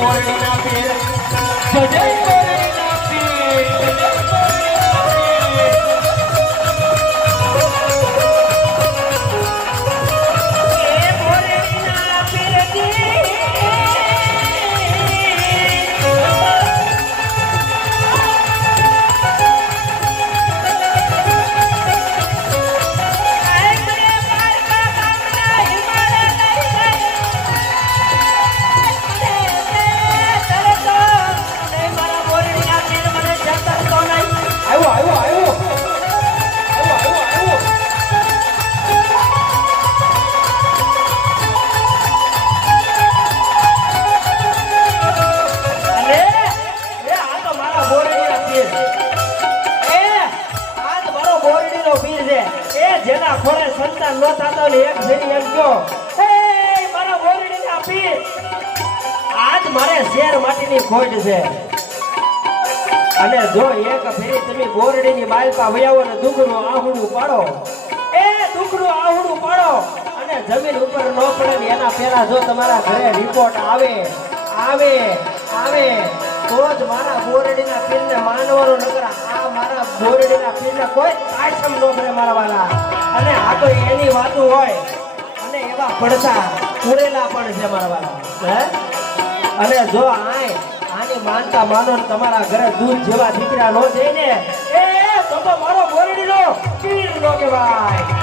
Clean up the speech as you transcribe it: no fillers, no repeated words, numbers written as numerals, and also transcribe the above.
મોરડીના પીર જય મોરડીના પીર જય જેના ખોળે સંતાન ન થતો ને એક ફેરી એમ કયો હે મારા બોરડીના પીર આજ મારે શેર માટીની ખોટ છે અને જો એક ફેરી તમે બોરડીની બાલપા વયાવો ને દુખનું આહુડું પાડો દુખનું આહુડું પાડો અને જમીન ઉપર ન પડે ને એના પહેલા જો તમારા ઘરે રિપોર્ટ આવે આવે આવે તો જ મારા બોરડીના પીરને માનવાનો નકર આ મારા બોરડીના પીરને કોઈ આશ્રમ ન કરે મારા વાલા અને આ તો એની વાતો હોય અને એવા પડતા પૂરેલા પણ છે મારા વાલા હે અને જો આની માનતા માનો ને તમારા ઘરે દૂધ જેવા દીકરા નો જઈને એ તો મારો બોરડીનો પીર નો કહેવાય